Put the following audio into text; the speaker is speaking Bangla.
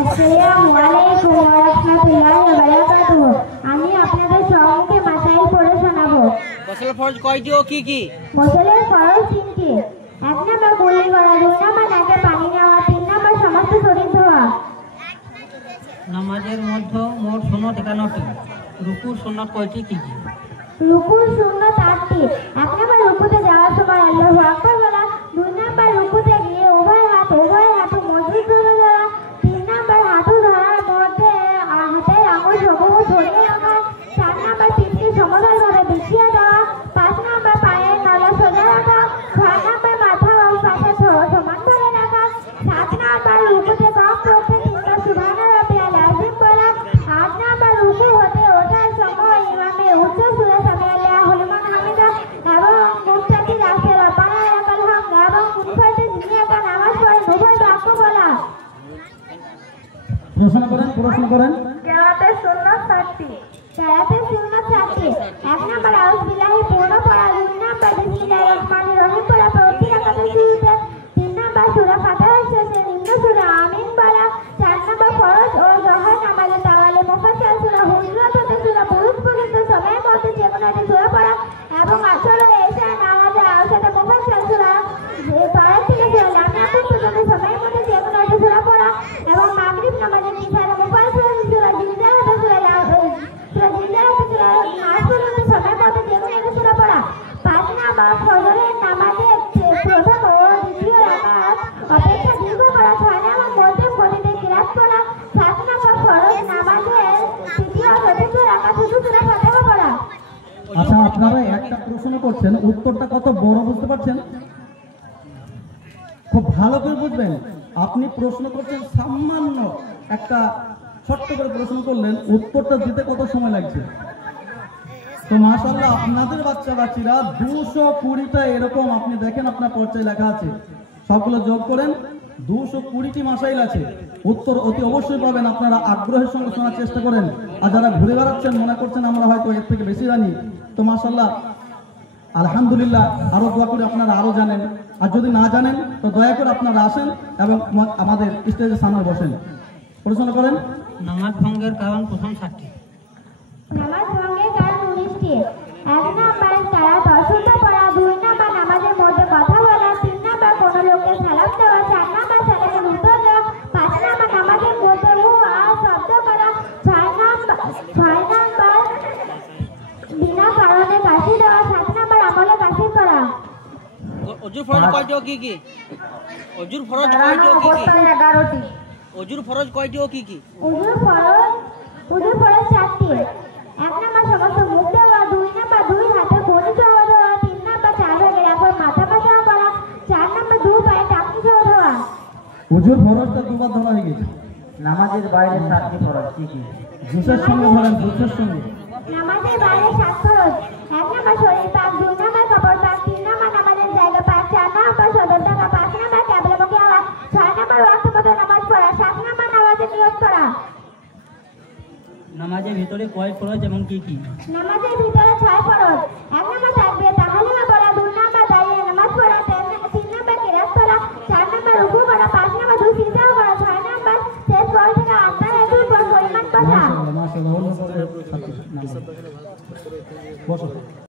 আসসালামু আলাইকুম ওয়া রাহমাতুল্লাহি ওয়া বারাকাতুহু। আমি আপনাদের সবাইকে মাসাইল পড়ে শোনাবো। গোসল ফরজ কয়টি ও কি কি? গোসলের ফরজ 3টি। 1 নাম্বার কুলি করা, 2 নাম্বার নাকে পানি নেওয়া, 3 নাম্বার সমস্ত শরীর ধোয়া। নামাজের মধ্যে মোট সুন্নত 51টি। রুকুর সুন্নত কয়টি কি কি? রুকুর সুন্নত 8টি। 1 নাম্বার রুকুতে যাওয়ার সময় আল্লাহু আকবার বলা, 2 নাম্বার রুকুতে গিয়ে উভয় হাঁটু মজবুত করে ধরা, 3 নাম্বার হাঁটু ধরার মধ্যে হাতের আঙুল সমূহ ধরে রাখা, 4 নাম্বার পিঠকে সমতলভাবে বিছিয়ে দেওয়া, 5 নাম্বার পায়ের নলা সোজা রাখা, 6 নাম্বার মাথা ও পাশে সমান ধরে রাখা, 7 নাম্বার রুকুতে কমপক্ষে 3বার সুবহান রাব্বিয়াল আযীম বলা, 8 নাম্বার রুকু হতে ওঠার সময় ইমামের উচ্চ সুরে সামি আল্লাহু লিমান হামিদা এবং মুক্তাকি রাখে রব্বানা লাকাল হামদ এবং মুনফারিদে যিনি একা নামাজ পড়েন উভয় বাক্য বলা। প্রশ্ন করেন। কেরাতের সুন্নাত 7টি। 1 নাম্বার আউযু বিল্লাহি পূর্ণ পড়া, 2 নাম্বার বিসমিল্লাহির রহমানির রহিম পড়া প্রতি রাকাতের শুরুতে, 3 নাম্বার সূরা ফাতিহার শেষে নিম্ন সূরা আমিন বলা, 4 নাম্বার ফরজ ও জোহর নামাজে তাওয়ালে মুফাসসাল সূরা হুজুরাত হতে সূরা বুরুজ পর্যন্ত সময়ের মধ্যে যে কোনো একটি সূরা পড়া এবং আসর ও ইশা নামাজে আওসাতে মুফাসসাল সূরা তারাক থেকে লাম ইয়াকুন পর্যন্ত সময়ের মধ্যে যে কোনো একটি সূরা পড়া এবং মাগরিব নামাজে নিসারে মুফাসসাল সূরা জিলজাল হতে সূরা নাস পর্যন্ত সময়ের মধ্যে যে কোনো একটি সূরা পড়া। 5 নাম্বার ফজরের নামাজে প্রথম ও দ্বিতীয় রাকাত অপেক্ষা দীর্ঘ করা, 6 নাম্বার মধ্যম গতিতে কিরাত পড়া, 7 নাম্বার ফরজ নামাজের তৃতীয় ও চতুর্থ রাকাত শুধু সূরা ফাতিহা পড়া। আচ্ছা, আপনারা একটা প্রশ্ন করছেন, উত্তরটা কত বড় বুঝতে পারছেন? খুব ভালো করে বুঝবেন। আপনি প্রশ্ন করছেন সামান্য একটা ছোট্ট করে প্রশ্ন করলেন, উত্তরটা দিতে কত সময় লাগছে? তো মাশাআল্লাহ আপনাদের বাচ্চারা 220টা এরকম আপনি দেখেন আপনার পর্চায় লেখা আছে, সবগুলো যোগ করেন 220টি মাসাইল আছে। উত্তর অতি অবশ্যই পাবেন। আপনারা আগ্রহের সঙ্গে শোনার চেষ্টা করেন। আর যারা ঘুরে বেড়াচ্ছেন মনে করছেন আমরা হয়তো এর থেকে বেশি জানি, তো মাশাআল্লাহ আলহামদুলিল্লাহ, আরো দোয়া করে আপনারা আরো জানেন। আর যদি না জানেন তো দয়া করে আপনারা আসেন এবং আমাদের স্টেজের সামনে বসেন। প্রশ্ন করেন। নামাজ ভঙ্গের কারণ প্রথম 7টি। নামাজ ভঙ্গের কারণ 19টি। 1 নাম্বার সালাত অশুদ্ধ পড়া, 2 নাম্বার নামাজের মধ্যে কথা বলা, 3 নাম্বার কোনো লোককে সালাম দেওয়া, 4 নাম্বার সালামের উত্তর দেওয়া, 5 নাম্বার নামাজের মধ্যে শব্দ করা, 6 নাম্বার বিনা কারণে কাশি দেওয়া, 7 নাম্বার আমলে কাশি করা। অজুর ফরজ কয়টি ও কি কি? অজুর ফরজ কয়টি ও কি কি? 11টি। অজুর ফরজ কয়টি ও কি কি? উযুর ফরজ 4টি। 1 নাম্বার সমস্ত মুখ দেওয়া, 2 নাম্বার 2 হাতের কনুই সহ ধোয়া, 3 নাম্বার 4 ভাগের 1 ভাগ মাথা পাশা করা, 4 নাম্বার 2 পায়ে টাকনি সহ ধোয়া। হুজুর ফরজটা দুবার ধরা হয়ে গেছে। নামাজের বাইরে 7টি ফরজ কি কি? জুসের সঙ্গে ধরেন, জুসের সঙ্গে। নামাজের বাইরে 7 ফরজ। 1 নাম্বার শরীর পাক, 2 নাম্বার কাপড় পাক, 3 নাম্বার নামাজের জায়গা পাক, 4 নাম্বার সদর ঢাকা, 5 নাম্বার কিবলামুখী হওয়া, 6 নাম্বার ওয়াক্ত মতো নামাজ পড়া, 7 নাম্বার নামাজে নিয়ত করা। নামাজের ভিতরে কয় ফরজ এবং কি কি? নামাজের ভিতরে 6 ফরজ। 1 নাম্বার